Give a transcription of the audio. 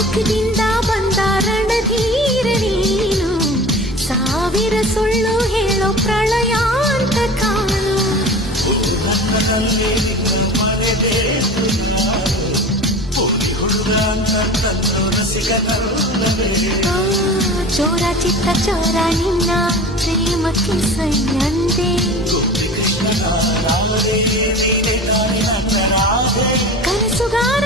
ಲೋಕದಿಂದ ಬಂದ ರಣಧೀರ ನೀನು, ಸಾವಿರ ಸುಳ್ಳು ಹೇಳೋ ಪ್ರಳಯ ಅಂತ ಕಾಣು. ಚೋರ ಚಿತ್ತ ಚೋರ ನಿನ್ನ ಪ್ರೇಮಕ್ಕೆ ಸೈಯಂದೆ, ಕನಸುಗಾರ